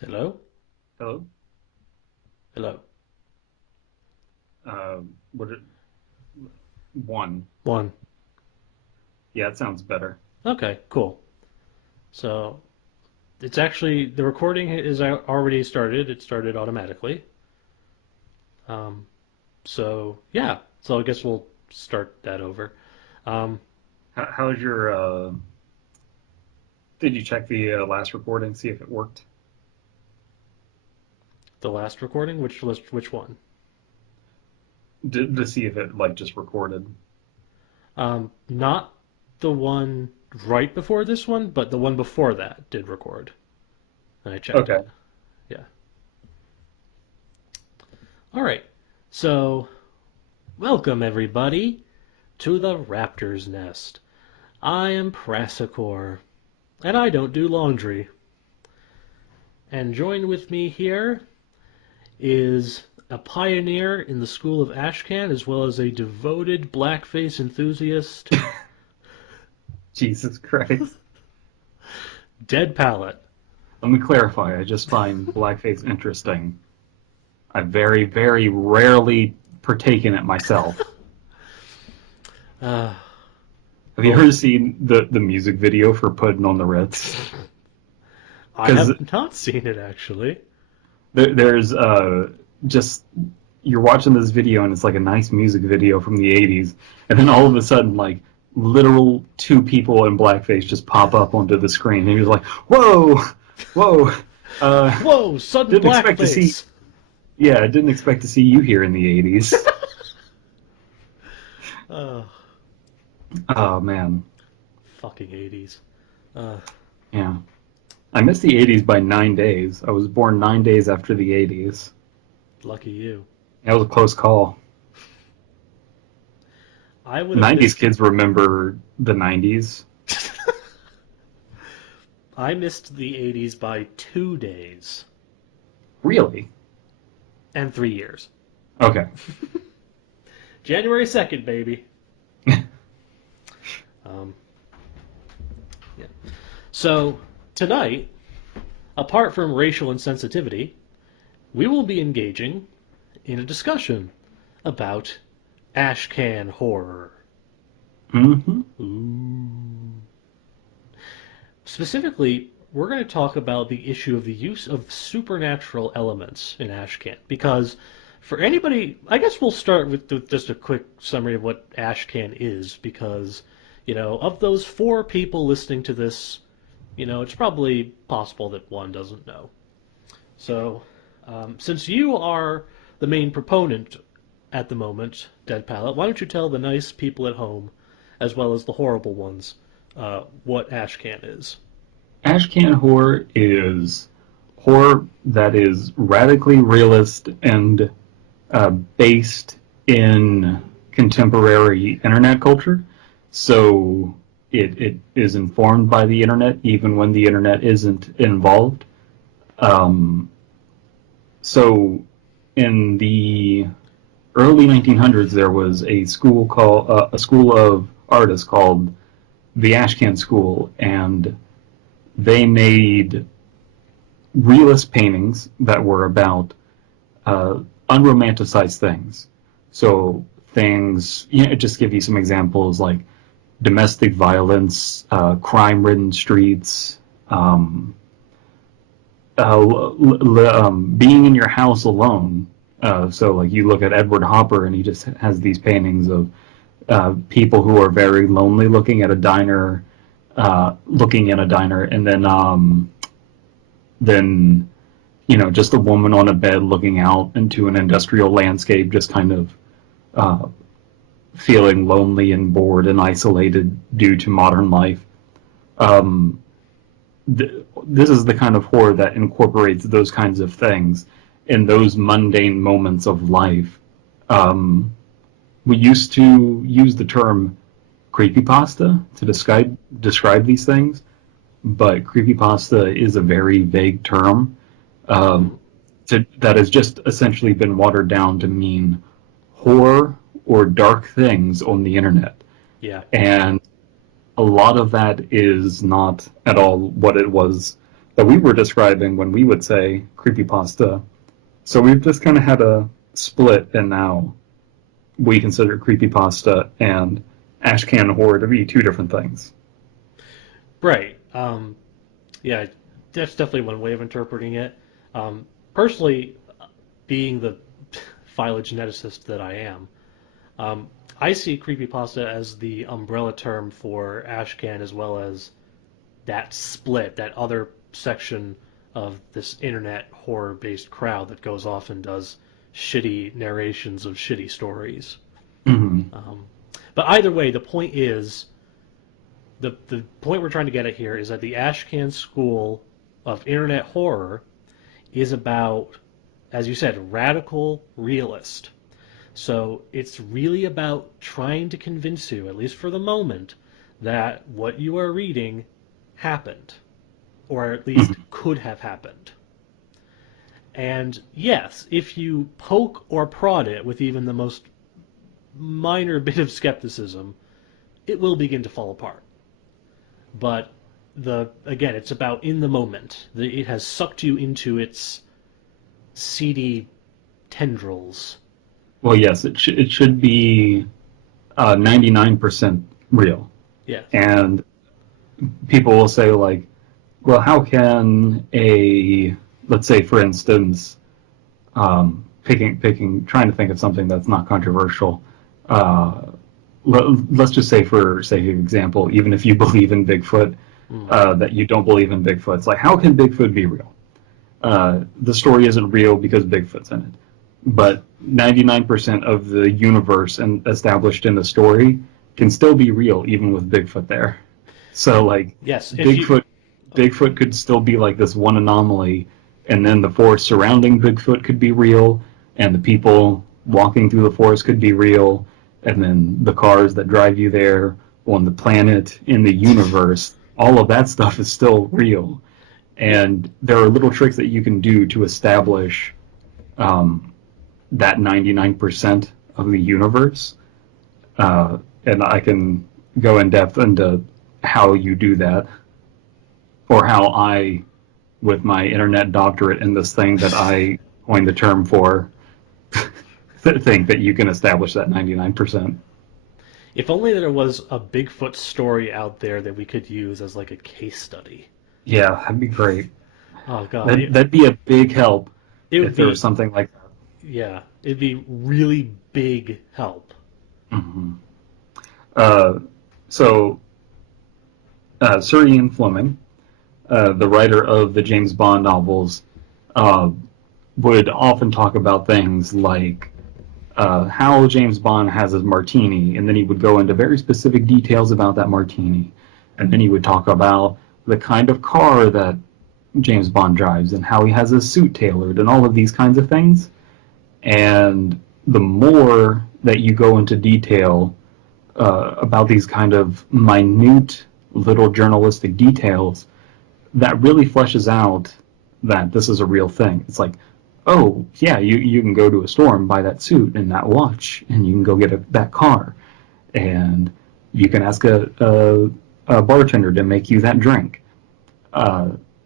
Hello? Hello. Hello. Uh, what? One. One. Yeah, it sounds better. Okay, cool. So it's actually the recording is already started. It started automatically. Um, so yeah. So I guess we'll start that over. Um, How's your? Did you check the last recording, see if it worked? the last recording, which one? To see if it like just recorded. Not the one right before this one, but the one before that did record, and I checked Okay. it. Yeah. All right. So welcome everybody to the Raptor's Nest. I am Prasicor, and I don't do laundry. And joined with me here is a pioneer in the school of Ashcan, as well as a devoted blackface enthusiast, Jesus Christ. Dead Palette. Let me clarify. I just find blackface interesting. I very, very rarely partake in it myself. Uh, Have you well, ever seen the music video for "Putting on the Ritz"? I Because have not seen it actually. there's just you're watching this video and it's like a nice music video from the 80s, and then all of a sudden like literal two people in blackface just pop up onto the screen and you're like, whoa, whoa. uh Whoa, sudden didn't expect to see blackface! yeah, I didn't expect to see you here in the 80s. Uh, Oh man. fucking 80s. Uh, Yeah, I missed the 80s by 9 days. I was born 9 days after the 80s. lucky you. That was a close call. I would The have 90s missed. kids remember the 90s. I missed the 80s by 2 days Really? and 3 years. Okay. January 2nd, baby. Um, yeah. So, tonight, apart from racial insensitivity, we will be engaging in a discussion about Ashcan Horror. Hmm. Ooh. Specifically, we're going to talk about the issue of the use of supernatural elements in Ashcan. Because for anybody, I guess we'll start with just a quick summary of what Ashcan is. Because, of those four people listening to this, it's probably possible that one doesn't know. So, since you are the main proponent at the moment, Dead Palette, why don't you tell the nice people at home, as well as the horrible ones, what Ashcan is? Ashcan Horror is horror that is radically realist and based in contemporary internet culture. So it is informed by the internet, even when the internet isn't involved. Um, so in the early 1900s, there was a school of artists called the Ashcan School, and they made realist paintings that were about uh, unromanticized things. So things, just give you some examples like domestic violence, crime-ridden streets, um, being in your house alone. So like you look at Edward Hopper and he just has these paintings of people who are very lonely looking in a diner, and then just a woman on a bed looking out into an industrial landscape, just kind of uh, feeling lonely and bored and isolated due to modern life. Um, this is the kind of horror that incorporates those kinds of things in those mundane moments of life. Um, we used to use the term creepypasta to describe these things, but creepypasta is a very vague term Mm-hmm. that has just essentially been watered down to mean horror or dark things on the internet. Yeah. And a lot of that is not at all what it was that we were describing when we would say creepypasta. So we've just kind of had a split, and now we consider creepypasta and Ashcan Horror to be two different things. Right. Yeah, that's definitely one way of interpreting it. Personally, being the phylogeneticist that I am, um, I see creepypasta as the umbrella term for Ashcan as well as that split, that other section of this internet horror-based crowd that goes off and does shitty narrations of shitty stories. Mm-hmm. Um, but either way, the point is the point we're trying to get at here is that the Ashcan school of internet horror is about, as you said, radical realist. So it's really about trying to convince you, at least for the moment, that what you are reading happened, or at least could have happened. And yes, if you poke or prod it with even the most minor bit of skepticism, it will begin to fall apart. But again, it's about in the moment. It has sucked you into its seedy tendrils. Well, yes, it should be 99% real. Yeah. And people will say, like, well, how can let's say, for instance, trying to think of something that's not controversial. Uh, let's just say, for sake of example, even if you believe in Bigfoot, that you don't believe in Bigfoot. It's like, how can Bigfoot be real? The story isn't real because Bigfoot's in it. But 99% of the universe and established in the story can still be real even with Bigfoot there. So, like, yes, Bigfoot could still be like this one anomaly, and then the forest surrounding Bigfoot could be real, and the people walking through the forest could be real, and then the cars that drive you there on the planet, in the universe, all of that stuff is still real. And there are little tricks that you can do to establish that 99% of the universe. And I can go in depth into how you do that, or how I, with my internet doctorate in this thing that I coined the term for, think that you can establish that 99%. If only there was a Bigfoot story out there that we could use as like a case study. Yeah, that'd be great. Oh god, That'd be a big help it would if there be was something like that. yeah, it'd be really big help. Mm-hmm. Uh, so, Sir Ian Fleming, the writer of the James Bond novels, uh, would often talk about things like how James Bond has his martini, and then he would go into very specific details about that martini. And then he would talk about the kind of car that James Bond drives and how he has his suit tailored and all of these kinds of things. And the more that you go into detail about these kind of minute little journalistic details, that really fleshes out that this is a real thing. It's like, oh, yeah, you can go to a store and buy that suit and that watch, and you can go get that car, and you can ask a bartender to make you that drink.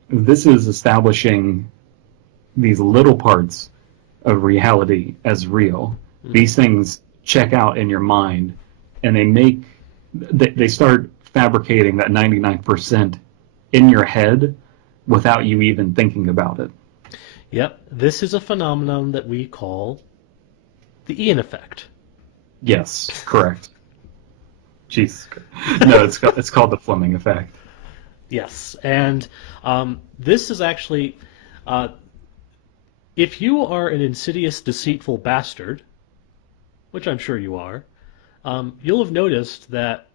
This is establishing these little parts of reality as real. These things check out in your mind, and they start fabricating that 99% in your head without you even thinking about it. Yep, this is a phenomenon that we call the Ian effect. Yes, correct. Jeez, no, it's called the Fleming effect. Yes, and this is actually, if you are an insidious, deceitful bastard, which I'm sure you are, you'll have noticed that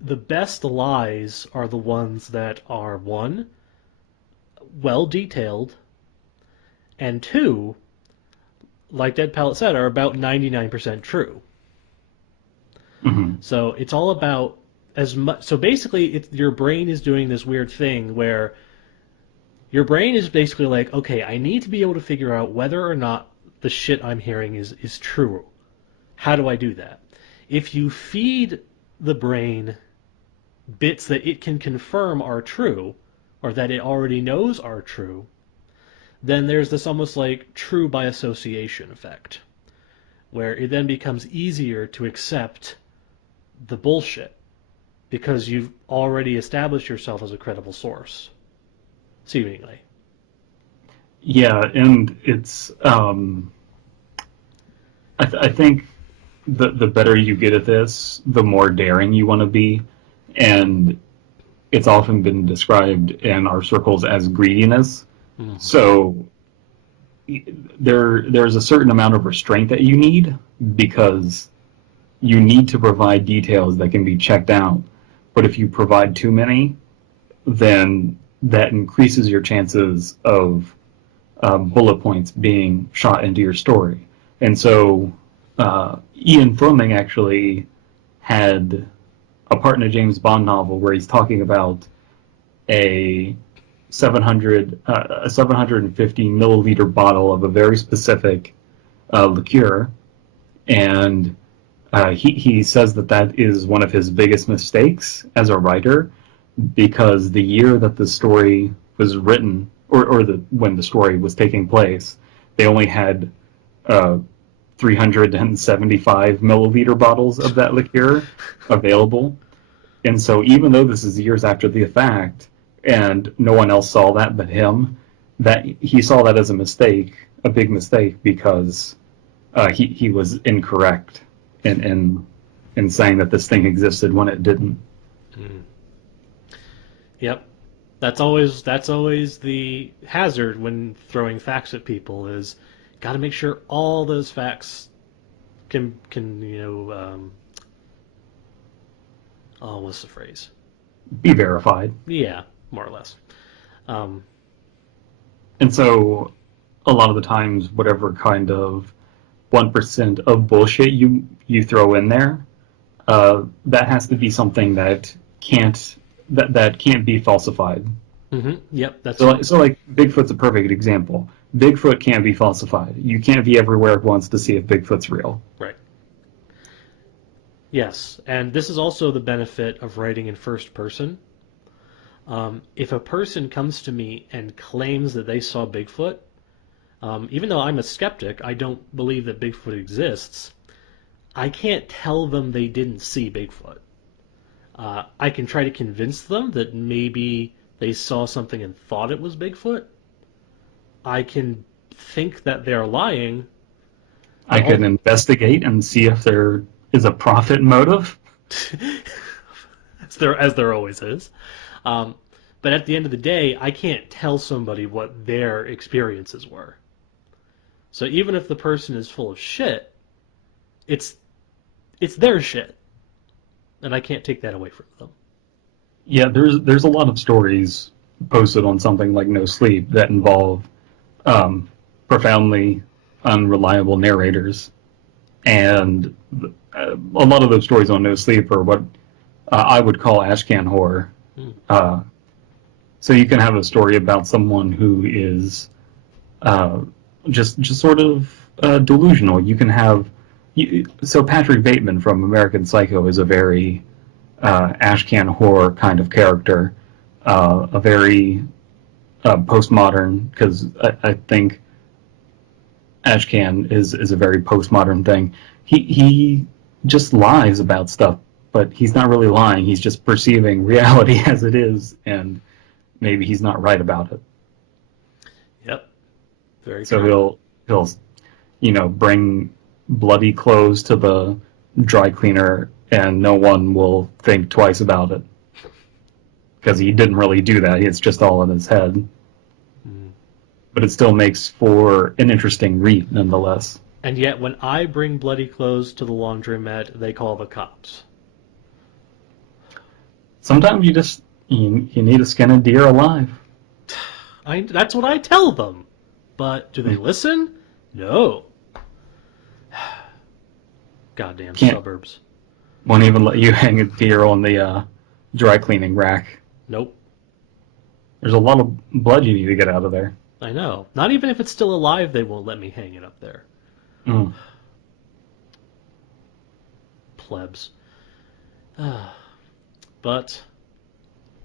the best lies are the ones that are, one, well detailed, and two, like Dead Palette said, are about 99% true. Mm-hmm. So it's all about as much. So basically, your brain is doing this weird thing where your brain is basically like, okay, I need to be able to figure out whether or not the shit I'm hearing is true. How do I do that? If you feed the brain bits that it can confirm are true, or that it already knows are true, then there's this almost like true by association effect, where it then becomes easier to accept the bullshit because you've already established yourself as a credible source, seemingly. Yeah, and it's I think the better you get at this, the more daring you want to be, and it's often been described in our circles as greediness. Mm. So there's a certain amount of restraint that you need because you need to provide details that can be checked out. But if you provide too many, then that increases your chances of bullet points being shot into your story. And so Ian Fleming actually had a part in a James Bond novel where he's talking about a 750 milliliter bottle of a very specific liqueur, and he says that that is one of his biggest mistakes as a writer because the year that the story was written, when the story was taking place, they only had 375 milliliter bottles of that liqueur available. And so even though this is years after the fact, and no one else saw that but him, that he saw that as a mistake, a big mistake, because he was incorrect in saying that this thing existed when it didn't. Mm. Yep. That's always the hazard when throwing facts at people is got to make sure all those facts can oh, what's the phrase? Be verified. Yeah, more or less. Um, And so a lot of the times, whatever kind of 1% of bullshit you throw in there, that has to be something that can't be falsified. Yep, that's So like Bigfoot's a perfect example. Bigfoot can't be falsified. You can't be everywhere at once to see if Bigfoot's real. right. Yes, and this is also the benefit of writing in first person. If a person comes to me and claims that they saw Bigfoot, even though I'm a skeptic, I don't believe that Bigfoot exists. I can't tell them they didn't see Bigfoot. I can try to convince them that maybe they saw something and thought it was Bigfoot. I can think that they're lying. I can investigate and see if there is a profit motive. as there always is. Um, but at the end of the day, I can't tell somebody what their experiences were. So even if the person is full of shit, it's their shit, and I can't take that away from them. Yeah, there's a lot of stories posted on something like No Sleep that involve profoundly unreliable narrators, and a lot of those stories on No Sleep are what I would call Ashcan Horror. Hmm. So you can have a story about someone who is just sort of delusional. You can have so Patrick Bateman from American Psycho is a very Ashcan Horror kind of character, a very postmodern, because I think Ashcan is a very postmodern thing. He just lies about stuff, but he's not really lying. He's just perceiving reality as it is, and maybe he's not right about it. Yep. Very So common. he'll bring bloody clothes to the dry cleaner, and no one will think twice about it because he didn't really do that. It's just all in his head. Mm. But it still makes for an interesting read, nonetheless. And yet, when I bring bloody clothes to the laundromat, they call the cops. Sometimes you need to skin a deer alive. That's what I tell them. But do they listen? No. Goddamn Can't suburbs. Won't even let you hang a deer on the dry cleaning rack. Nope. There's a lot of blood you need to get out of there. I know. Not even if it's still alive, they won't let me hang it up there. Mm. Plebs. But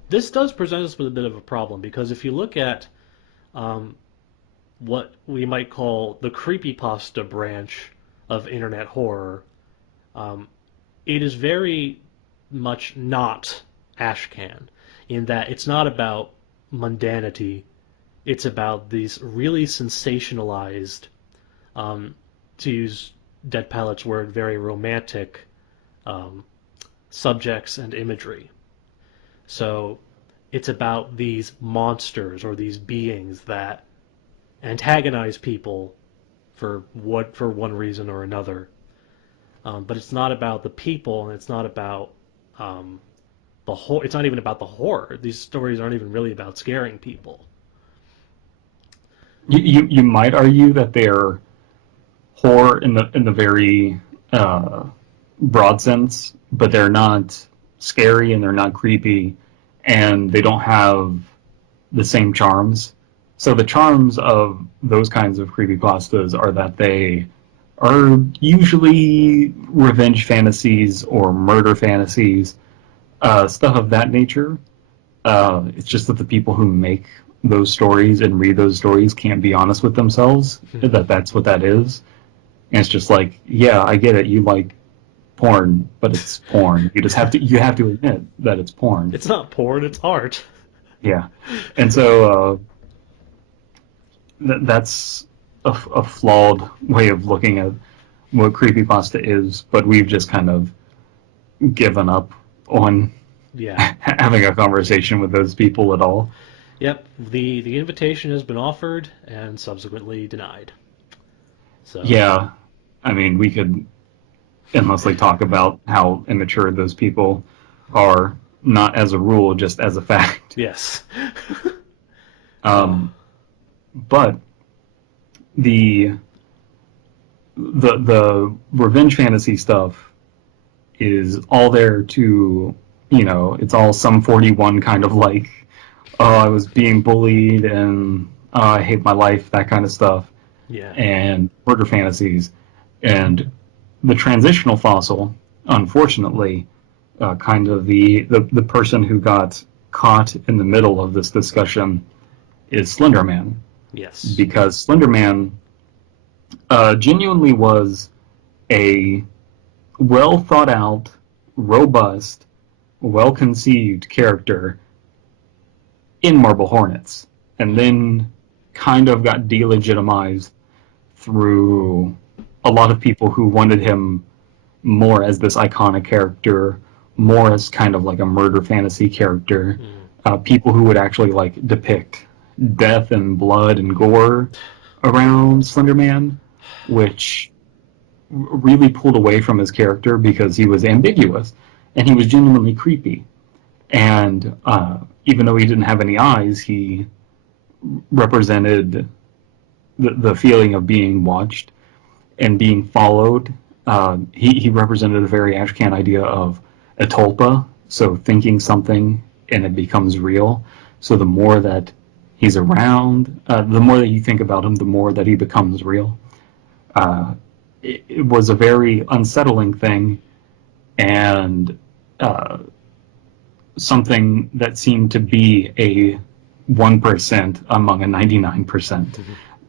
this does present us with a bit of a problem because if you look at um, what we might call the creepypasta branch of internet horror, um, it is very much not Ashcan in that it's not about mundanity. It's about these really sensationalized, um, to use Dead Pilot's word, very romantic um, subjects and imagery. So it's about these monsters or these beings that antagonize people for one reason or another. But it's not about the people, and it's not about um, It's not even about the horror. These stories aren't even really about scaring people. You might argue that they're horror in the very broad sense, but they're not scary and they're not creepy, and they don't have the same charms. So the charms of those kinds of creepypastas are that they are usually revenge fantasies or murder fantasies, stuff of that nature. It's just that the people who make those stories and read those stories can't be honest with themselves that that's what that is. And it's just like, yeah, I get it. You like porn, but it's porn. You have to admit that it's porn. It's not porn, it's art. Yeah, and so that's a flawed way of looking at what creepypasta is. But we've just kind of given up on Yeah. having a conversation with those people at all. Yep. The invitation has been offered and subsequently denied. So Yeah, I mean, we could endlessly talk about how immature those people are, not as a rule, just as a fact. yes. Um, but the the revenge fantasy stuff is all there to, it's all some 41 kind of like, oh, I was being bullied and I hate my life, that kind of stuff, Yeah. and murder fantasies. And the transitional fossil, unfortunately, kind of the person who got caught in the middle of this discussion is Slender Man. Yes. Because Slender Man genuinely was a well thought out, robust, well conceived character in Marble Hornets, and then kind of got delegitimized through a lot of people who wanted him more as this iconic character, more as kind of like a murder fantasy character. People who would actually like depict death and blood and gore around Slender Man, which really pulled away from his character because he was ambiguous and he was genuinely creepy. And even though he didn't have any eyes, he represented the feeling of being watched and being followed. He represented a very Ashcan idea of a tulpa, so thinking something and it becomes real. So the more that he's around, the more that you think about him, the more that he becomes real. It was a very unsettling thing, and something that seemed to be a 1% among a 99%,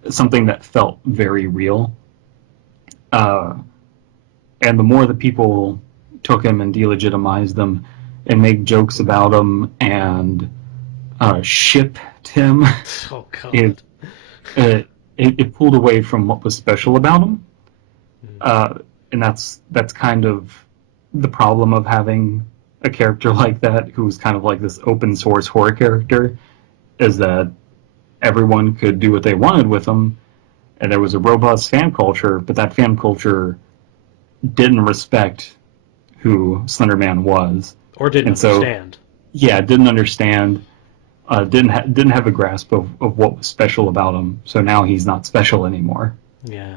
something that felt very real. And the more that people took him and delegitimized them and made jokes about him and shipped him, Oh God. it pulled away from what was special about him. And that's kind of the problem of having a character like that, who's kind of like this open source horror character, is that everyone could do what they wanted with him, and there was a robust fan culture, but that fan culture didn't respect who Slender Man was. Or didn't understand. Yeah, didn't understand, didn't have a grasp of what was special about him, so now he's not special anymore. Yeah.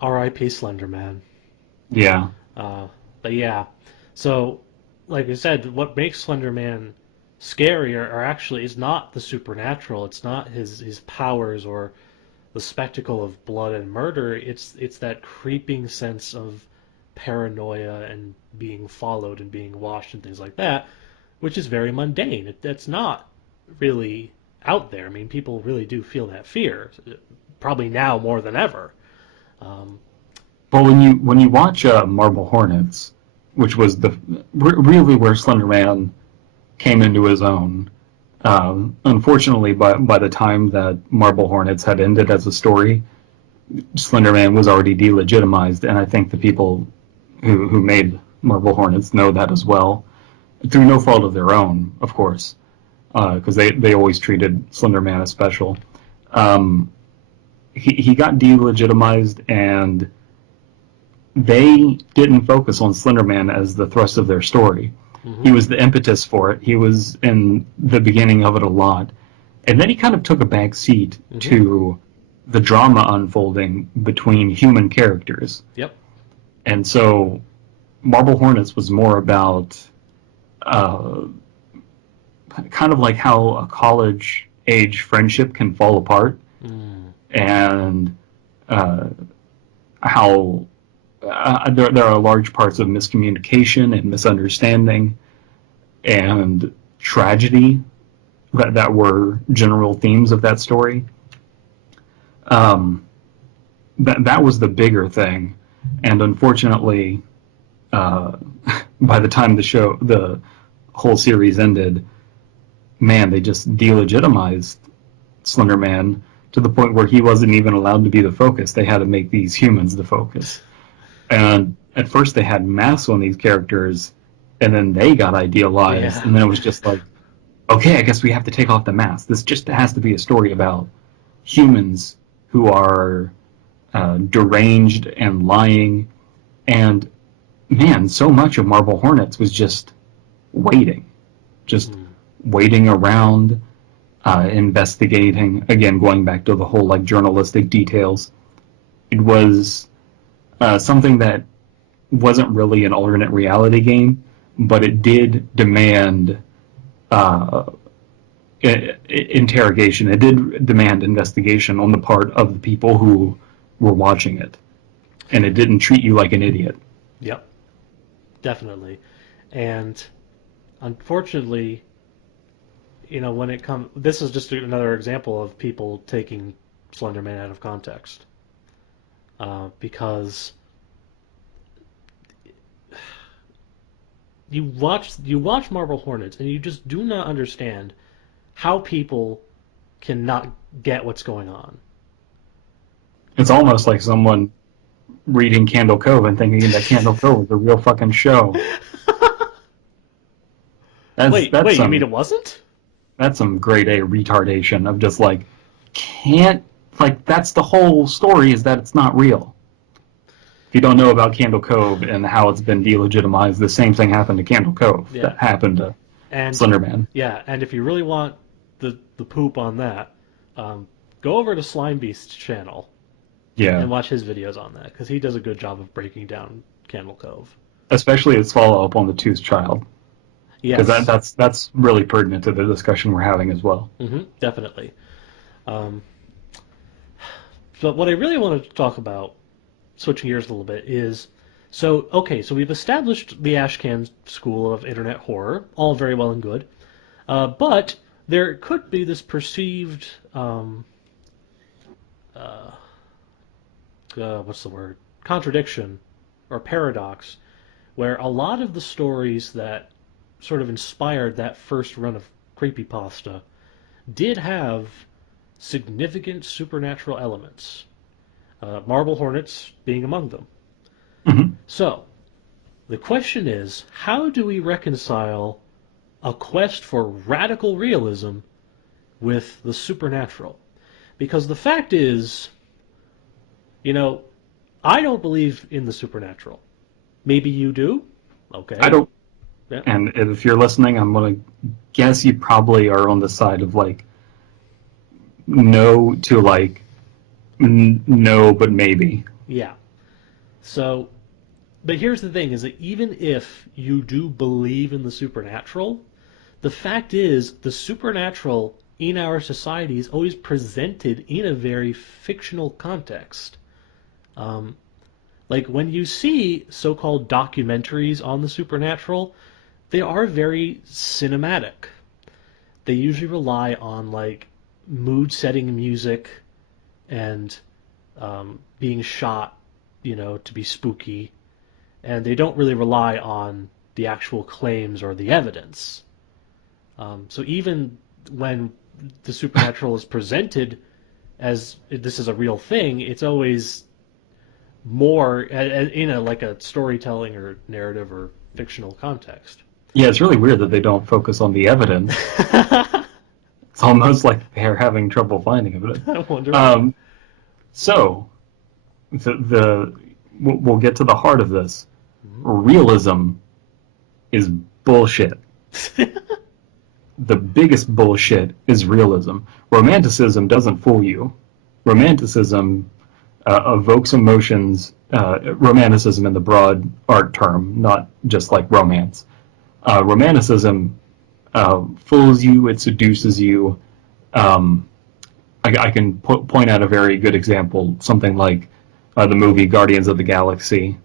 R.I.P. Slender Man. Yeah. But yeah, so like I said, what makes Slender Man scarier are actually is not the supernatural. It's not his powers or the spectacle of blood and murder. It's that creeping sense of paranoia and being followed and being watched and things like that, which is very mundane. That's not really out there. I mean, people really do feel that fear, probably now more than ever. Um, But when you watch Marble Hornets, which was really where Slender Man came into his own. Unfortunately, by the time that Marble Hornets had ended as a story, Slender Man was already delegitimized, and I think the people who made Marble Hornets know that as well, through no fault of their own, of course, because they always treated Slender Man as special. Um, he got delegitimized, and they didn't focus on Slender Man as the thrust of their story. mhm, He was the impetus for it. He was in the beginning of it a lot. And then he kind of took a back seat mhm, to the drama unfolding between human characters. yep, And so Marble Hornets was more about uh, kind of like how a college age friendship can fall apart mm, and uh, how there are large parts of miscommunication and misunderstanding and tragedy that were general themes of that story. Um, that was the bigger thing, and unfortunately, uh, by the time the whole series ended, man, they just delegitimized Slender Man to the point where he wasn't even allowed to be the focus. They had to make these humans the focus. And at first they had masks on these characters, and then they got idealized, yeah, and then it was just like, okay, I guess we have to take off the mask. This just has to be a story about humans who are deranged and lying. And man, so much of Marble Hornets was just waiting, just mm, waiting around, investigating. Again, going back to the whole like journalistic details, it was something that wasn't really an alternate reality game, but it did demand uh, interrogation. It did demand investigation on the part of the people who were watching it, and it didn't treat you like an idiot. yep, definitely. And unfortunately, when it comes, this is just another example of people taking Slender Man out of context, because you watch Marble Hornets and you just do not understand how people cannot get what's going on. It's almost like someone reading Candle Cove and thinking that Candle Cove is a real fucking show. That's Wait, that's wait, you mean some it wasn't? that's some grade A retardation of just like can't like that's the whole story is that it's not real. If you don't know about Candle Cove and how it's been delegitimized, the same thing happened to Candle Cove Yeah. that happened to And Slenderman. yeah, and if you really want the poop on that, um, go over to Slime Beast's channel Yeah, and watch his videos on that because he does a good job of breaking down Candle Cove. especially its follow up on the Tooth Child because Yes, that's really pertinent to the discussion we're having as well. definitely. Um, but what I really wanted to talk about, switching gears a little bit, is so we've established the Ashcan School of Internet Horror, all very well and good, but there could be this perceived uh, what's the word? Contradiction or paradox, where a lot of the stories that sort of inspired that first run of creepypasta did have significant supernatural elements. Marble Hornets being among them. Hmm. So, the question is, how do we reconcile a quest for radical realism with the supernatural? Because the fact is, you know, I don't believe in the supernatural. Maybe you do. I Okay. don't, Yeah. and if you're listening, I'm gonna guess you probably are on the side of like no to like no, but maybe. Yeah. So, but here's the thing: is that even if you do believe in the supernatural, the fact is the supernatural in our society is always presented in a very fictional context. Like when you see so-called documentaries on the supernatural, they are very cinematic. They usually rely on like mood-setting music and being shot, to be spooky, and they don't really rely on the actual claims or the evidence. So even when the supernatural is presented as this is a real thing, it's always more in a like a storytelling or narrative or fictional context. Yeah, it's really weird that they don't focus on the evidence. It's almost like they're having trouble finding evidence. I wonder why. So, we'll get to the heart of this. Realism is bullshit. The biggest bullshit is realism. Romanticism doesn't fool you. Romanticism evokes emotions. Romanticism in the broad art term, not just like romance. Romanticism fools you. It seduces you. I can point out a very good example, something like the movie Guardians of the Galaxy.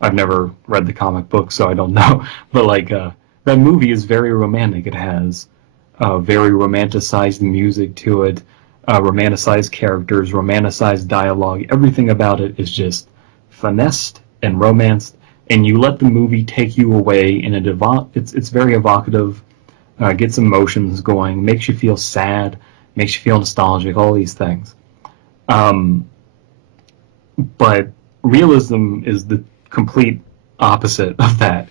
I've never read the comic book, so I don't know. But like that movie is very romantic. It has very romanticized music to it, romanticized characters, romanticized dialogue. Everything about it is just finessed and romanced, and you let the movie take you away in it's very evocative, gets emotions going, makes you feel sad, makes you feel nostalgic, all these things. But realism is the complete opposite of that.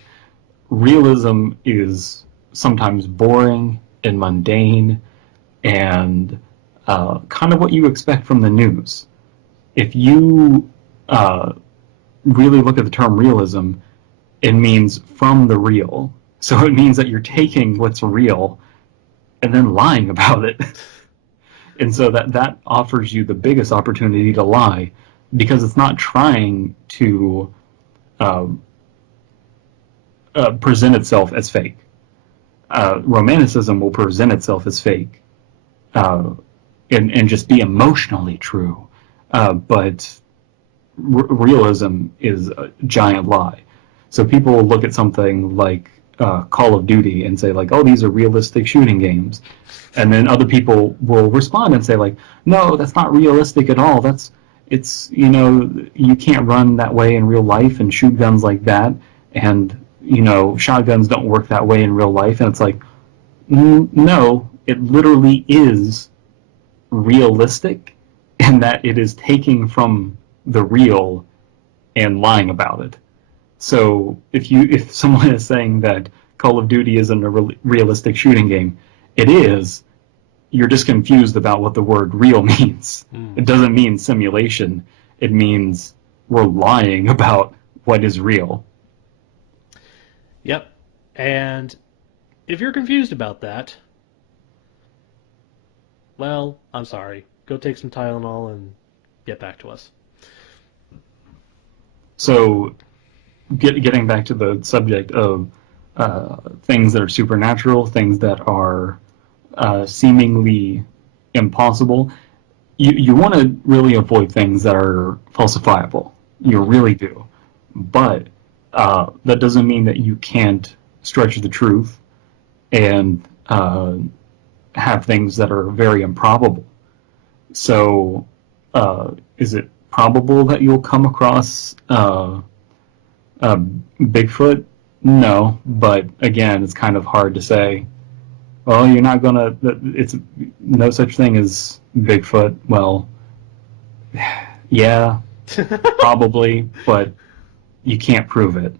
Realism is sometimes boring and mundane and kind of what you expect from the news. If you really look at the term realism, it means from the real. So it means that you're taking what's real and then lying about it. And so that offers you the biggest opportunity to lie, because it's not trying to present itself as fake. Romanticism will present itself as fake and just be emotionally true. But realism is a giant lie. So people will look at something like Call of Duty and say like, oh, these are realistic shooting games. And then other people will respond and say like, no, that's not realistic at all. You can't run that way in real life and shoot guns like that. And, shotguns don't work that way in real life. And it's like, no, it literally is realistic, and that it is taking from the real and lying about it. So if someone is saying that Call of Duty isn't a realistic shooting game, it is. You're just confused about what the word real means. It doesn't mean simulation. It means we're lying about what is real. Yep. And if you're confused about that, well, I'm sorry. Go take some Tylenol and get back to us. So, getting back to the subject of things that are supernatural, things that are seemingly impossible, you want to really avoid things that are falsifiable. You really do. But that doesn't mean that you can't stretch the truth and have things that are very improbable. So, is it probable that you'll come across Bigfoot? No, but again, it's kind of hard to say. Well, you're not gonna. It's no such thing as Bigfoot. Well, yeah, probably, but you can't prove it.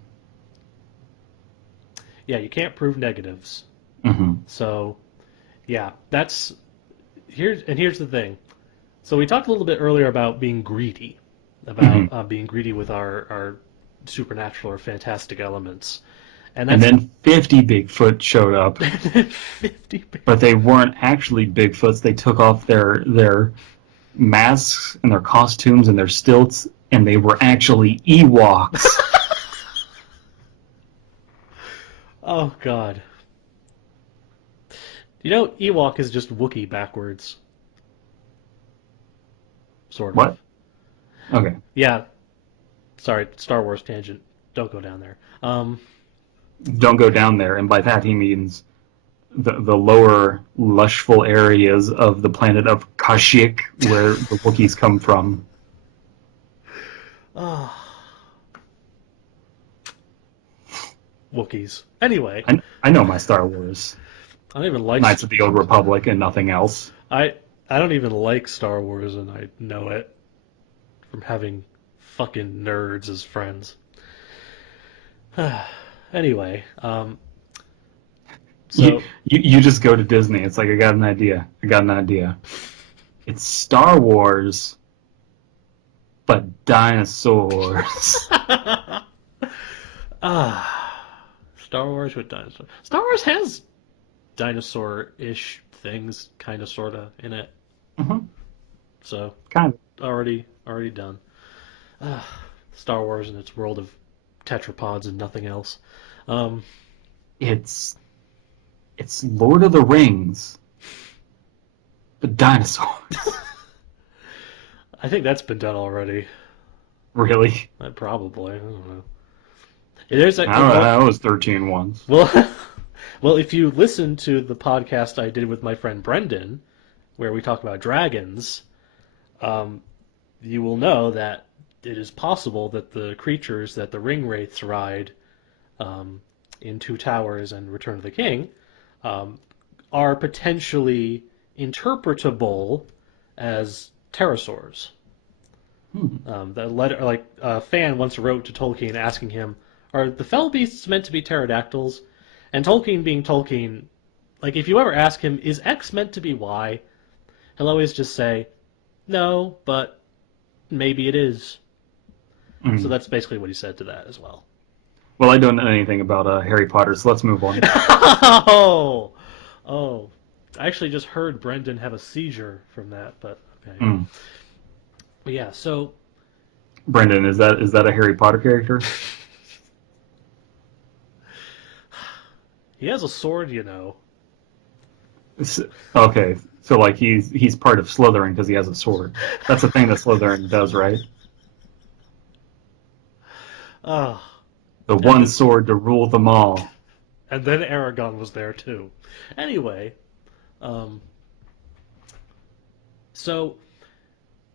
Yeah, you can't prove negatives. Mm-hmm. So, yeah, here's the thing. So we talked a little bit earlier about being greedy, about being greedy with our supernatural or fantastic elements, And then 50 Bigfoot showed up, 50. but they weren't actually Bigfoots. They took off their masks and their costumes and their stilts, and they were actually Ewoks. Oh God. Ewok is just Wookiee backwards. Sort of. What? Okay. Yeah. Sorry, Star Wars tangent. Don't go down there. don't go down there, and by that he means the lower lushful areas of the planet of Kashyyyk, where the Wookiees come from. Ah, Wookiees. Anyway, I know my Star Wars. I don't even like Knights of the Old Republic and nothing else. I don't even like Star Wars, and I know it from having fucking nerds as friends. Anyway, You, so you just go to Disney. It's like, I got an idea. I got an idea. It's Star Wars, but dinosaurs. Star Wars with dinosaurs. Star Wars has dinosaur-ish things, kind of, sort of, in it. Hmm. So Kind of. already done. Uh, Star Wars and its world of tetrapods and nothing else. Um, It's Lord of the Rings, but dinosaurs. I think that's been done already. Really? Probably. I don't know. There's a I don't know. That was 13 once. well, well, if you listen to the podcast I did with my friend Brendan, where we talk about dragons, you will know that it is possible that the creatures that the ring wraiths ride in Two Towers and Return of the King um, are potentially interpretable as pterosaurs. Hmm. The letter, like a fan once wrote to Tolkien asking him, "Are the fell beasts meant to be pterodactyls?" And Tolkien, being Tolkien, like if you ever ask him, "Is X meant to be Y?" He'll always just say, "No, but maybe it is." So Mm. that's basically what he said to that as well. Well, I don't know anything about Harry Potter, so let's move on. Oh, oh! I actually just heard Brendan have a seizure from that, but okay. Mm. But yeah, so Brendan, is that a Harry Potter character? he has a sword, you know. S- Okay, so like he's part of Slytherin because he has a sword. That's the thing that Slytherin does, right? Ah, The and one the, sword to rule them all. and then Aragon was there too. Anyway, um, so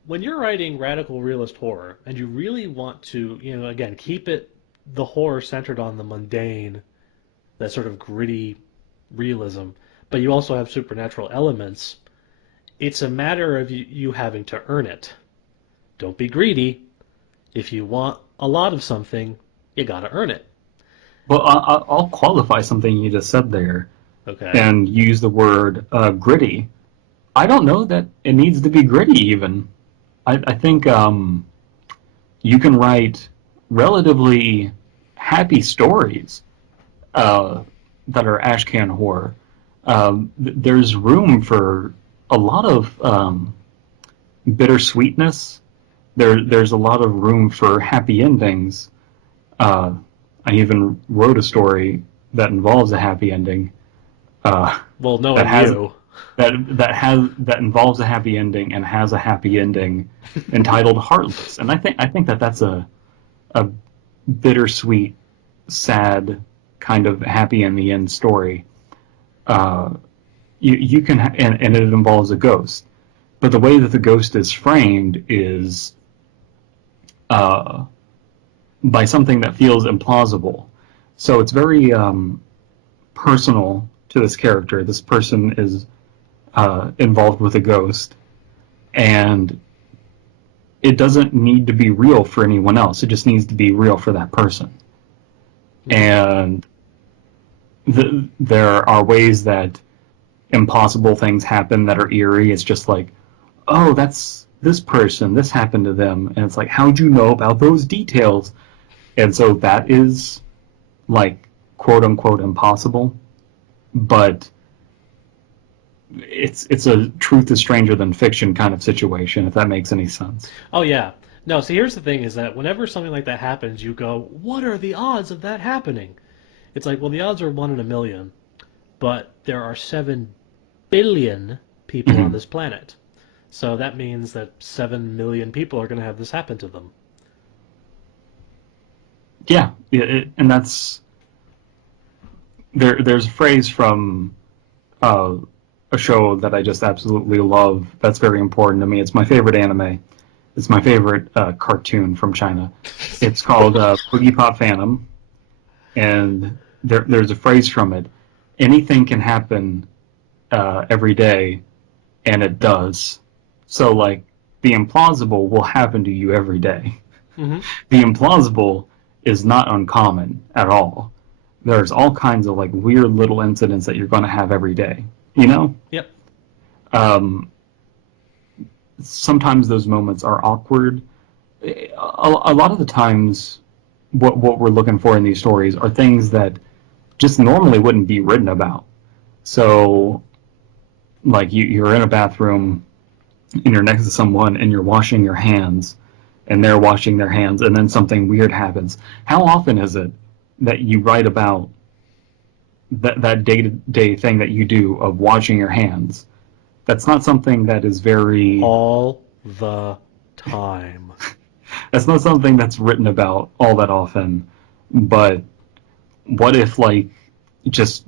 when you're writing radical realist horror and you really want to, again, keep the horror centered on the mundane, that sort of gritty realism, but you also have supernatural elements, it's a matter of you having to earn it. Don't be greedy. If you want a lot of something, you gotta earn it. Well, I'll qualify something you just said there Okay. and use the word gritty. I don't know that it needs to be gritty even. I think you can write relatively happy stories uh, that are Ashcan horror. There's room for a lot of bittersweetness. There's a lot of room for happy endings. Uh, I even wrote a story that involves a happy ending. Well, That knowing has you. that involves a happy ending and has a happy ending entitled Heartless. And I think that that's a bittersweet, sad kind of happy in the end story. Uh, you can and it involves a ghost, but the way that the ghost is framed is uh, by something that feels implausible. So it's very personal to this character. This person is involved with a ghost, and it doesn't need to be real for anyone else. It just needs to be real for that person. Hmm. And there are ways that impossible things happen that are eerie. It's just like, oh, that's this person, this happened to them. And it's like, how'd you know about those details? And so that is like quote unquote impossible. But it's a truth is stranger than fiction kind of situation, if that makes any sense. Oh yeah. No, see here's the thing is that whenever something like that happens, you go, "What are the odds of that happening?" It's like, well, the odds are 1 in 1,000,000, but there are 7 billion people on Mm-hmm. this planet. So that means that 7 million people are going to have this happen to them. Yeah, and that's there's a phrase from uh, a show that I just absolutely love. That's very important to me. It's my favorite anime. It's my favorite cartoon from China. It's called Boogie Pop Phantom, and there's a phrase from it. Anything can happen every day, and it does. So, like, the implausible will happen to you every day. Mm-hmm. The implausible is not uncommon at all. There's all kinds of like weird little incidents that you're going to have every day. You know, Yep. um, sometimes those moments are awkward. A lot of the times, what we're looking for in these stories are things that just normally wouldn't be written about. So, like you're in a bathroom and you're next to someone and you're washing your hands and they're washing their hands and then something weird happens. How often is it that you write about that day-to-day thing that you do of washing your hands? That's not something that is very All the time. that's not something that's written about all that often. But what if, like, just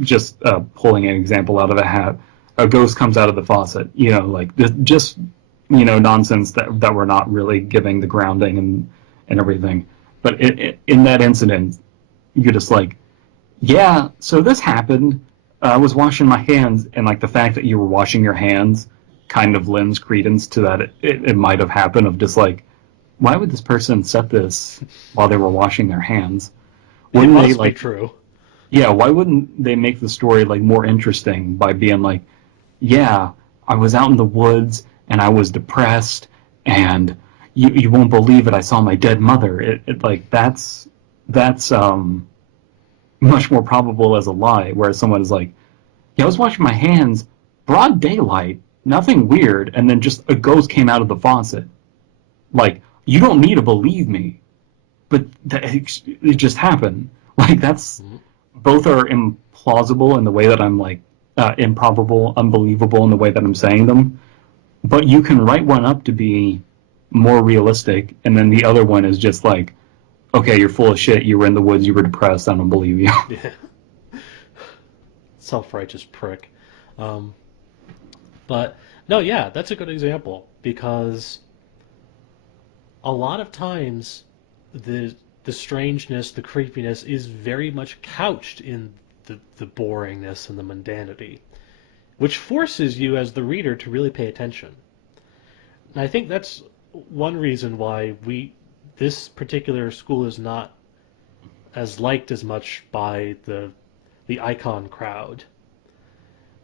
pulling an example out of a hat, a ghost comes out of the faucet, you know, like just nonsense that we're not really giving the grounding and everything. But in that incident, you're just like, yeah, so this happened. I was washing my hands, and like the fact that you were washing your hands kind of lends credence to that it might have happened. Of just like, why would this person set this while they were washing their hands? It Wouldn't they must be like? true. Yeah, why wouldn't they make the story like more interesting by being like, yeah, I was out in the woods and I was depressed and you won't believe it, I saw my dead mother. It like that's much more probable as a lie, whereas someone is like, yeah, I was washing my hands, broad daylight, nothing weird, and then just a ghost came out of the faucet. Like, you don't need to believe me, but it just happened. Like, that's Mhm. both are implausible in the way that I'm like improbable, unbelievable in the way that I'm saying them. But you can write one up to be more realistic, and then the other one is just like, okay, you're full of shit. You were in the woods. You were depressed. I don't believe you. Yeah. Self-righteous prick. Um, but no, yeah, that's a good example because a lot of times the strangeness, the creepiness is very much couched in the boringness and the mundanity, which forces you as the reader to really pay attention. And I think that's one reason why this particular school is not as liked as much by the icon crowd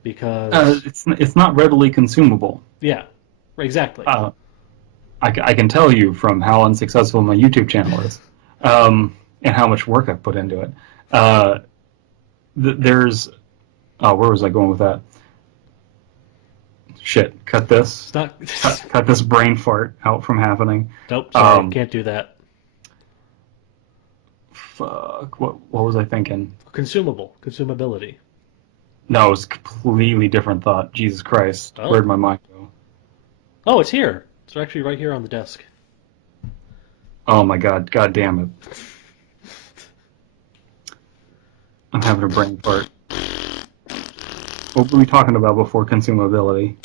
because It's not readily consumable. yeah, exactly. Uh, I can tell you from how unsuccessful my YouTube channel is, and how much work I've put into it. Uh, there's where was I going with that? Shit, cut this. It's not. Cut this brain fart out from happening. Nope, sorry, Um, can't do that. Fuck, what was I thinking? Consumability. No, it was a completely different thought. Jesus Christ, Oh, where'd my mind go? oh, it's here. It's actually right here on the desk. Oh my God, God damn it. I'm having a brain fart. What were we talking about before consumability?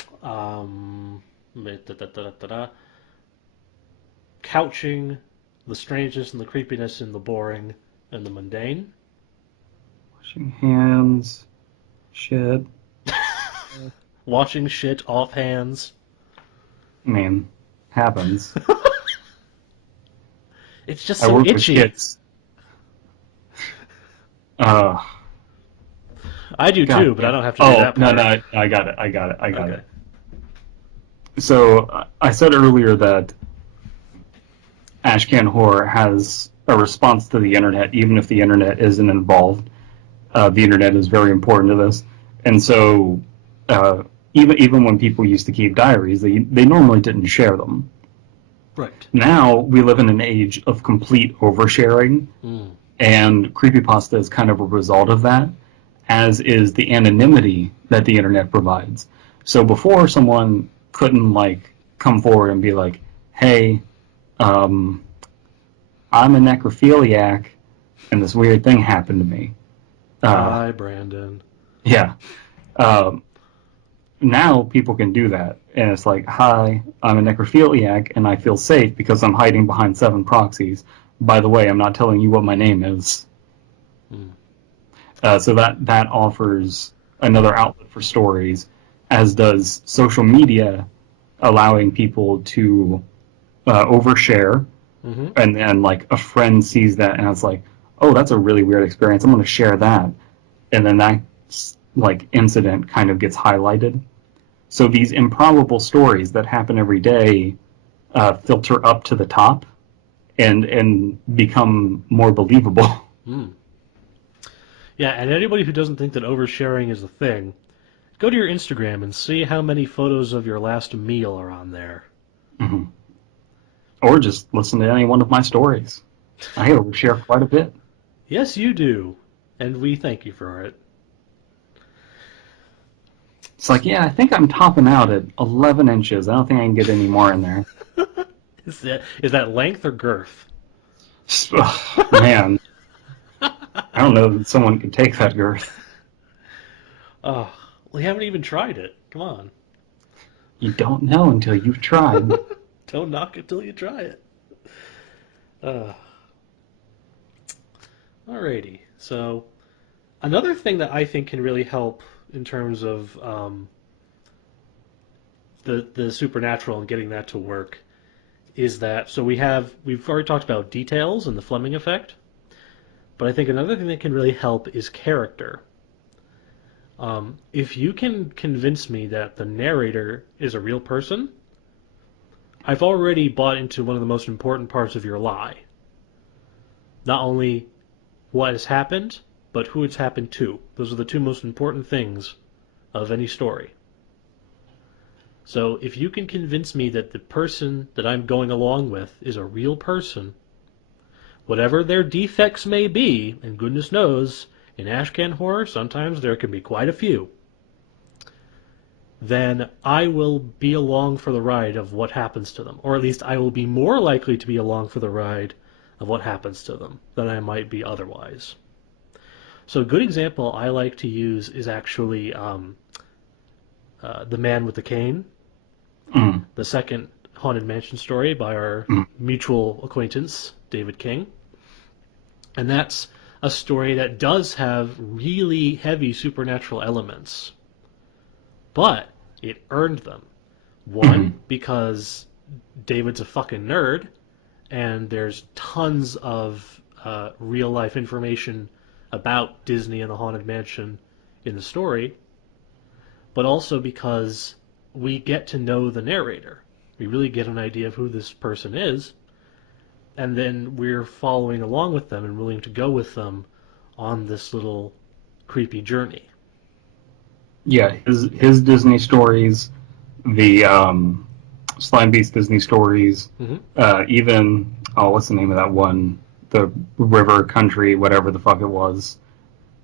Da. Couching the strangeness and the creepiness in the boring and the mundane. Washing hands, shit. Washing shit off hands. I mean, happens. It's just I so work itchy. with kids. Uh, I do God too, but I damn. don't have to do that No, part. no, I got it. I got Okay. it. So I said earlier that Ashcan Horror has a response to the internet, even if the internet isn't involved. The internet is very important to this, and so uh, even when people used to keep diaries, they normally didn't share them. Right. Now we live in an age of complete oversharing, Mm. and creepypasta is kind of a result of that, as is the anonymity that the internet provides. So before, someone couldn't like come forward and be like, "Hey, I'm a necrophiliac, and this weird thing happened to me." Hi, Brandon. Yeah. Um, Now people can do that, and it's like, hi, I'm a necrophiliac, and I feel safe because I'm hiding behind 7 proxies. By the way, I'm not telling you what my name is. Hmm. So that offers another outlet for stories, as does social media, allowing people to overshare, Mm-hmm. and then like a friend sees that and it's like, oh, that's a really weird experience. I'm going to share that, and then that like incident kind of gets highlighted. So these improbable stories that happen every day filter up to the top and become more believable. Hmm. Yeah, and anybody who doesn't think that oversharing is a thing, go to your Instagram and see how many photos of your last meal are on there. Mhm. Or just listen to any one of my stories. I overshare quite a bit. Yes, you do, and we thank you for it. It's like, yeah, I think I'm topping out at 11 inches. I don't think I can get any more in there. Is that length or girth? Ugh, man, I don't know that someone could take that girth. Oh, we haven't even tried it. Come on. You don't know until you've tried. Don't knock it till you try it. Uh, Alrighty. So, another thing that I think can really help in terms of the supernatural and getting that to work is that we've already talked about details and the Fleming effect, but I think another thing that can really help is character. If you can convince me that the narrator is a real person, I've already bought into one of the most important parts of your lie. Not only what has happened, but who it's happened to. Those are the two most important things of any story. So if you can convince me that the person that I'm going along with is a real person, whatever their defects may be, and goodness knows, in Ashcan Horror sometimes there can be quite a few, then I will be along for the ride of what happens to them. Or at least I will be more likely to be along for the ride of what happens to them than I might be otherwise. So a good example I like to use is actually The Man with the Cane, Mm, the second Haunted Mansion story by our mm, mutual acquaintance, David King. And that's a story that does have really heavy supernatural elements, but it earned them. mm. One, because David's a fucking nerd, and there's tons of real life information about Disney and the Haunted Mansion in the story, but also because we get to know the narrator. We really get an idea of who this person is, and then we're following along with them and willing to go with them on this little creepy journey. Yeah, his Disney stories, the Slime Beast Disney stories, Mm-hmm. even what's the name of that one? The River Country, whatever the fuck it was.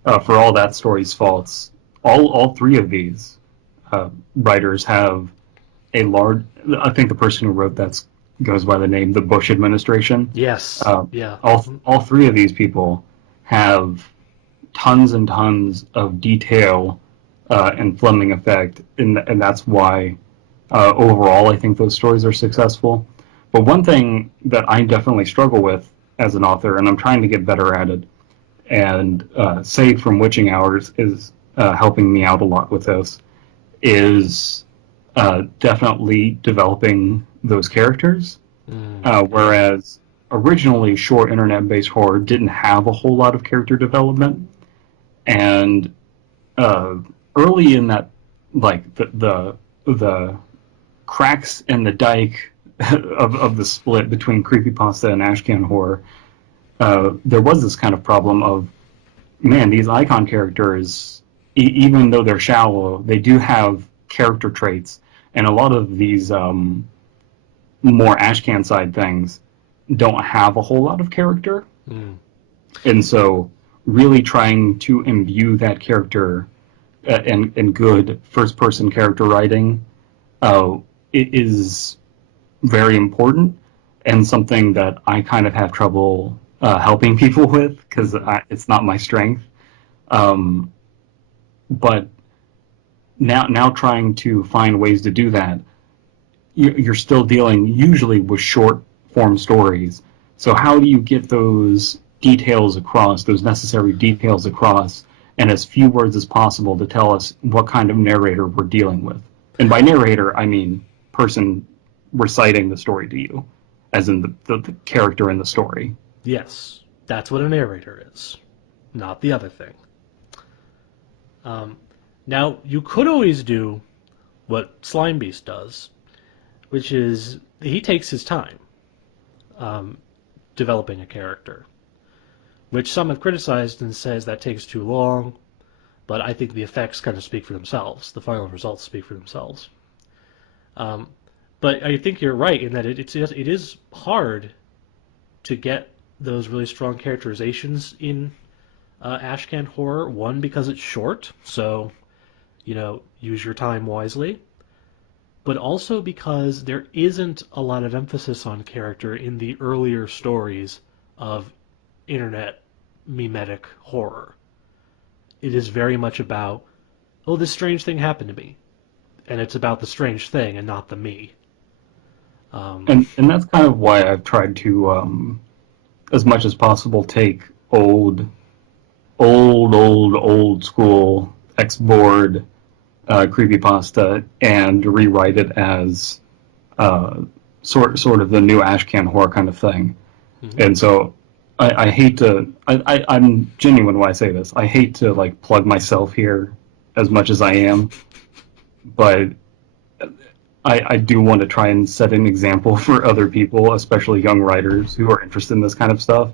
For all that story's faults, all three of these writers have a large. I think the person who wrote that goes by the name the Bush administration. Yes. Uh, Yeah. all three of these people have tons and tons of detail and Fleming effect, and that's why overall I think those stories are successful. But one thing that I definitely struggle with as an author, and I'm trying to get better at it, and Save from Witching Hours is helping me out a lot with this, is definitely developing those characters. Yeah. Whereas originally short internet-based horror didn't have a whole lot of character development, and uh, early in that, like the cracks in the dike of the split between creepypasta and Ashcan horror, there was this kind of problem of, man, these icon characters, even though they're shallow, they do have character traits, and a lot of these more Ashcan side things don't have a whole lot of character, Mm. and so really trying to imbue that character and good first person character writing it is very important and something that I kind of have trouble helping people with because Mm-hmm. it's not my strength. Um, but now trying to find ways to do that, you're still dealing usually with short form stories. So how do you get those details across, those necessary details across, in as few words as possible to tell us what kind of narrator we're dealing with? And by narrator, I mean person reciting the story to you, as in the character in the story. Yes, that's what a narrator is, not the other thing. Now, you could always do what Slime Beast does, which is he takes his time developing a character, which some have criticized and says that takes too long, but I think the effects kind of speak for themselves. The final results speak for themselves. But I think you're right in that it is hard to get those really strong characterizations in Ashcan Horror. One, because it's short, so use your time wisely. But also because there isn't a lot of emphasis on character in the earlier stories of internet memetic horror. It is very much about, oh, this strange thing happened to me. And it's about the strange thing and not the me. And that's kind of why I've tried to, as much as possible, take old school X-board creepypasta and rewrite it as sort of the new Ashcan Horror kind of thing. Mm-hmm. And so I hate to, I'm genuine when I say this. I hate to like plug myself here as much as I am, but I do want to try and set an example for other people, especially young writers who are interested in this kind of stuff.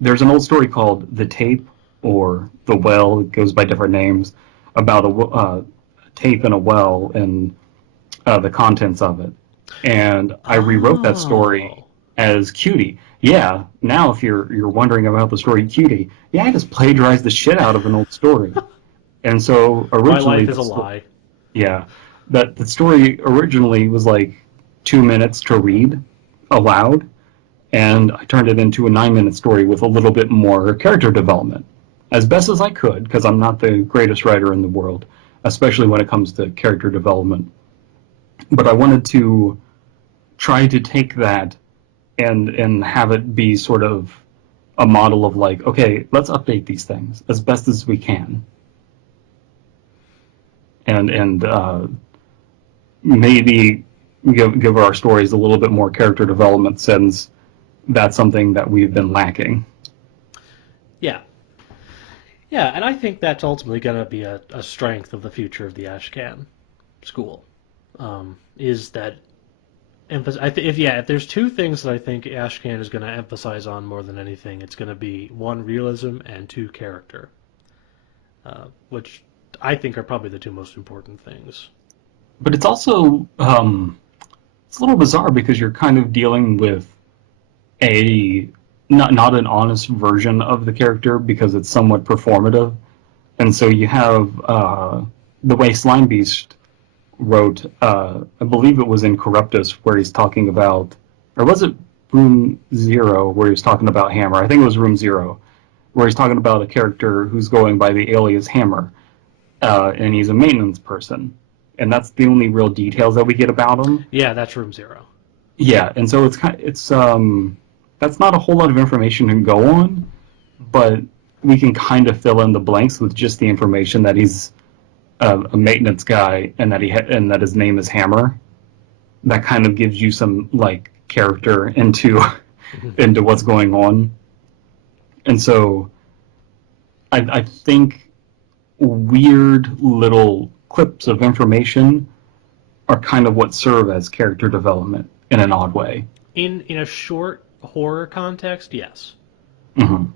There's an old story called The Tape or The Well, it goes by different names, about a tape in a well and the contents of it. And I rewrote that story as Cutie. Yeah, now if you're wondering about the story Cutie, yeah, I just plagiarized the shit out of an old story. And so originally... My life is a lie. Yeah. That the story originally was like 2 minutes to read aloud, and I turned it into a 9-minute story with a little bit more character development, as best as I could, because I'm not the greatest writer in the world, especially when it comes to character development. But I wanted to try to take that and have it be sort of a model of like, okay, let's update these things as best as we can. And maybe give our stories a little bit more character development, since that's something that we've been lacking. Yeah. Yeah, and I think that's ultimately going to be a strength of the future of the Ashcan school. Is that if there's two things that I think Ashcan is going to emphasize on more than anything, it's going to be one, realism, and two, character, which I think are probably the two most important things. But it's also it's a little bizarre because you're kind of dealing with a not an honest version of the character because it's somewhat performative, and so you have the way Slime Beast wrote. I believe it was in Corruptus where he's talking about, or was it Room Zero where he was talking about Hammer? I think it was Room Zero where he's talking about a character who's going by the alias Hammer, and he's a maintenance person. And that's the only real details that we get about him. Yeah, that's Room Zero. Yeah, and so it's that's not a whole lot of information to go on, but we can kind of fill in the blanks with just the information that he's a maintenance guy and that his name is Hammer. That kind of gives you some like character into what's going on. And so I think weird little clips of information are kind of what serve as character development in an odd way. In a short horror context, yes. Mm-hmm.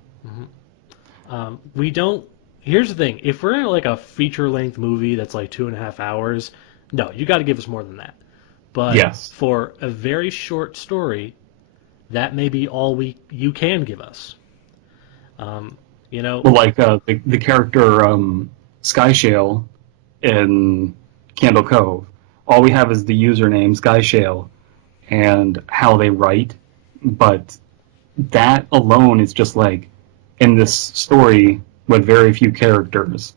Mm-hmm. We don't. Here's the thing: if we're in like a feature-length movie that's like 2.5 hours, no, you got to give us more than that. But yes, for a very short story, that may be all you can give us. Well, like the character Skyshale in Candle Cove. All we have is the username Skyshale and how they write, but that alone is just like, in this story, with very few characters,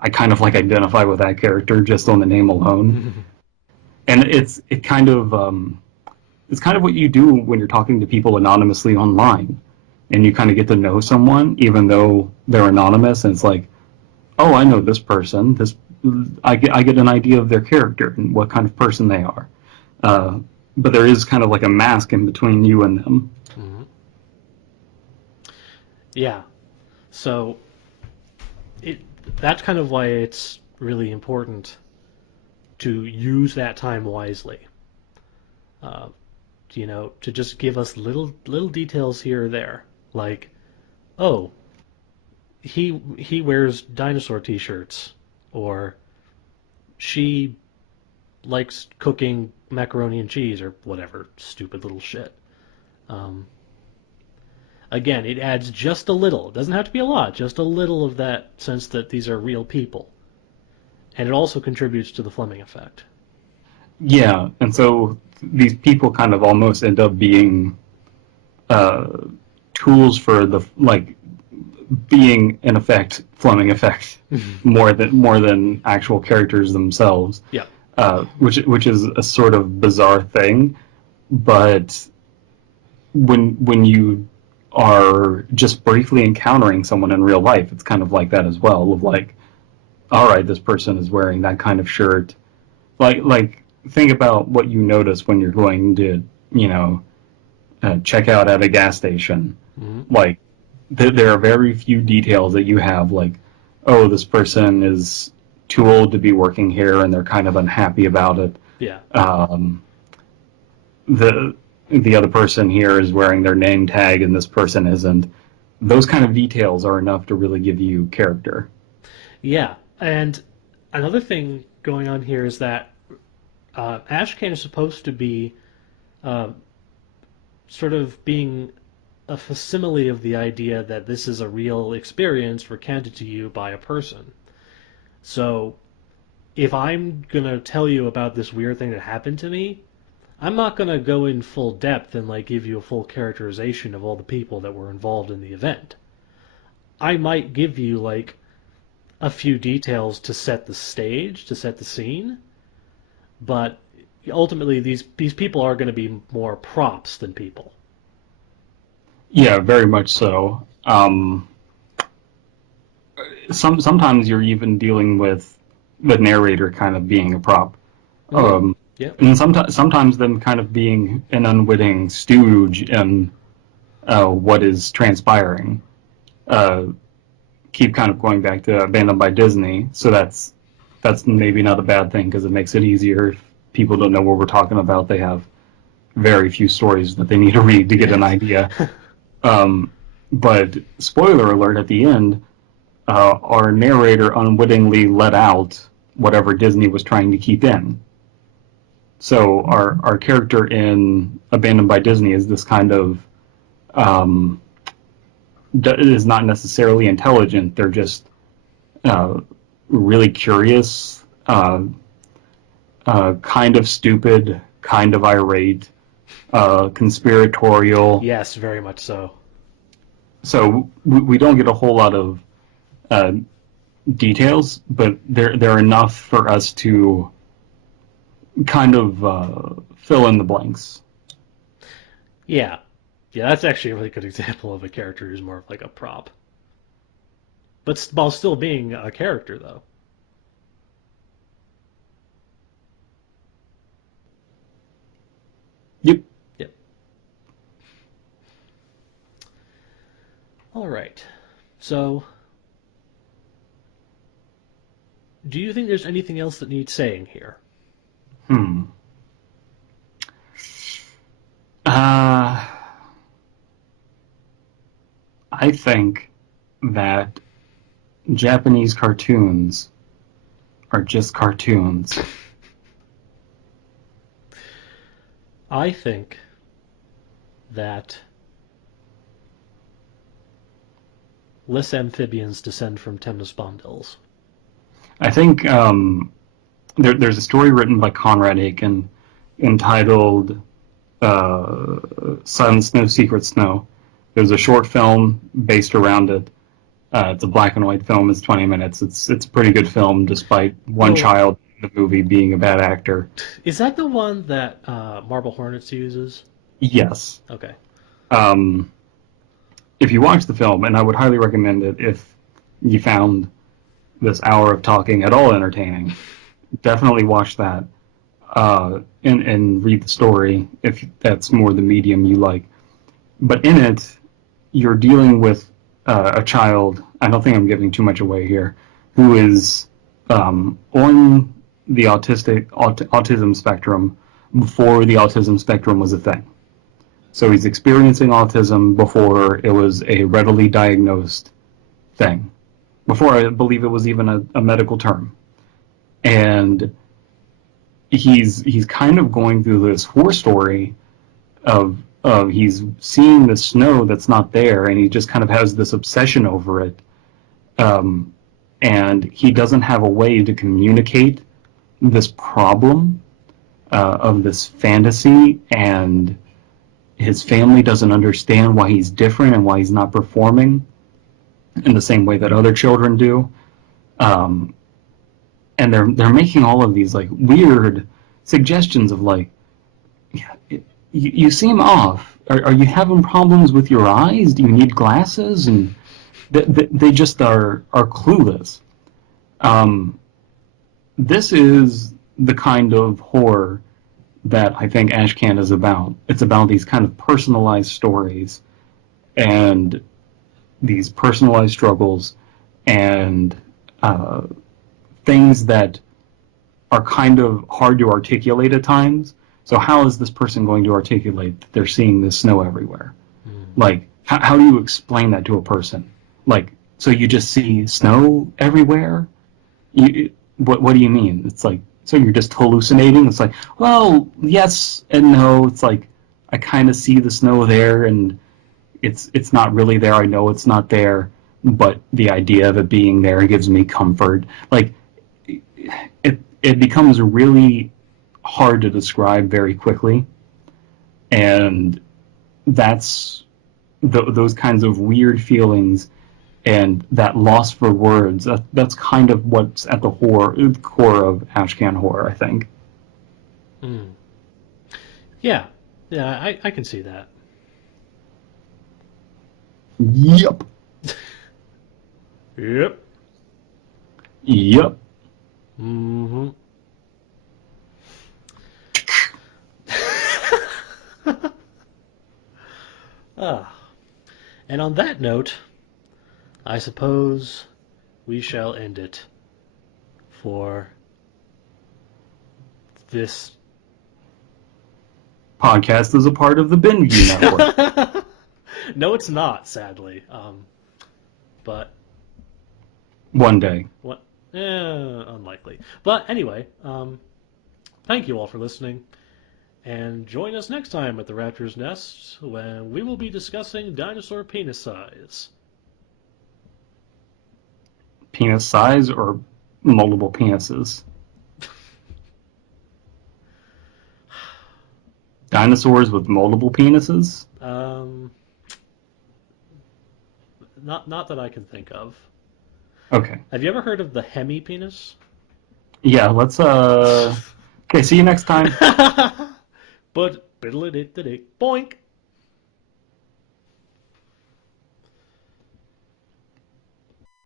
I kind of like identify with that character just on the name alone. And it's kind of what you do when you're talking to people anonymously online, and you kind of get to know someone even though they're anonymous, and it's like, oh, I know this person. I get an idea of their character and what kind of person they are. But there is kind of like a mask in between you and them. Mm-hmm. Yeah. So that's kind of why it's really important to use that time wisely. Uh, to just give us little details here or there, like, oh, he wears dinosaur T-shirts, or she likes cooking macaroni and cheese, or whatever stupid little shit. Um, Again, it adds just a little. It doesn't have to be a lot, just a little of that sense that these are real people. And it also contributes to the Fleming effect. Yeah, and so these people kind of almost end up being uh, tools for being in effect Fleming effect more than actual characters themselves. Yeah. Which is a sort of bizarre thing, but when you are just briefly encountering someone in real life, it's kind of like that as well. Of like, all right, this person is wearing that kind of shirt. Like think about what you notice when you're going to, check out at a gas station. Mm-hmm. Like, there are very few details that you have, like, oh, this person is too old to be working here and they're kind of unhappy about it. Yeah. The other person here is wearing their name tag and this person isn't. Those kind of details are enough to really give you character. Yeah. And another thing going on here is that Ashcan is supposed to be sort of being a facsimile of the idea that this is a real experience recounted to you by a person. So if I'm going to tell you about this weird thing that happened to me, I'm not going to go in full depth and like give you a full characterization of all the people that were involved in the event. I might give you like a few details to set the stage, to set the scene, but ultimately these people are going to be more props than people. Yeah, very much so. Sometimes you're even dealing with the narrator kind of being a prop. Yeah. And sometimes them kind of being an unwitting stooge in what is transpiring. Keep kind of going back to Abandoned by Disney, so that's maybe not a bad thing because it makes it easier if people don't know what we're talking about. They have very few stories that they need to read to get an idea. But spoiler alert at the end, our narrator unwittingly let out whatever Disney was trying to keep in. So our character in Abandoned by Disney is this kind of is not necessarily intelligent. They're just really curious, kind of stupid, kind of irate, conspiratorial. Yes, very much so. So we don't get a whole lot of details, but they're enough for us to kind of fill in the blanks. Yeah. Yeah, that's actually a really good example of a character who's more of like a prop. But while still being a character, though. Yep. Yep. All right. So, do you think there's anything else that needs saying here? I think that Japanese cartoons are just cartoons. I think that less amphibians descend from temnospondyls. I think there's a story written by Conrad Aiken entitled Silent Snow, Secret Snow. There's a short film based around it. It's a black and white film. It's 20 minutes. It's a pretty good film, despite one Oh, child in the movie being a bad actor. is that the one that Marble Hornets uses? Yes. Okay. Um, if you watch the film, and I would highly recommend it if you found this hour of talking at all entertaining, definitely watch that and read the story if that's more the medium you like. But in it, you're dealing with a child. I don't think I'm giving too much away here, who is on the autism spectrum before the autism spectrum was a thing. So he's experiencing autism before it was a readily diagnosed thing, before I believe it was even a medical term. And he's kind of going through this horror story of he's seeing the snow that's not there, and he just kind of has this obsession over it. And he doesn't have a way to communicate this problem of this fantasy, and his family doesn't understand why he's different and why he's not performing in the same way that other children do. Um, and they're making all of these like weird suggestions of like, you seem off. Are you having problems with your eyes? Do you need glasses? And they just are clueless. This is the kind of horror that I think Ashcan is about. It's about these kind of personalized stories and these personalized struggles and things that are kind of hard to articulate at times. So how is this person going to articulate that they're seeing the snow everywhere? Like, how do you explain that to a person? Like, so you just see snow everywhere? What do you mean? It's like, so you're just hallucinating? It's like, well, yes and no. It's like, I kind of see the snow there, and it's not really there. I know it's not there, but the idea of it being there gives me comfort. Like, it becomes really hard to describe very quickly, and that's those kinds of weird feelings and that loss for words. That's kind of what's at the core of Ashcan Horror, I think. Mm. Yeah, yeah, I can see that. Yep. Yep. Yep. Mm-hmm. Ah. And on that note, I suppose we shall end it for this Podcast is a part of the Binview Network. No, it's not, sadly. But One day. what? Unlikely. But anyway, thank you all for listening, and join us next time at the Raptor's Nest when we will be discussing dinosaur penis size. Penis size or multiple penises? Dinosaurs with multiple penises? Not that I can think of. Okay. Have you ever heard of the hemi-penis? Yeah, let's okay, see you next time. But biddle-a-dick-da-dick, boink.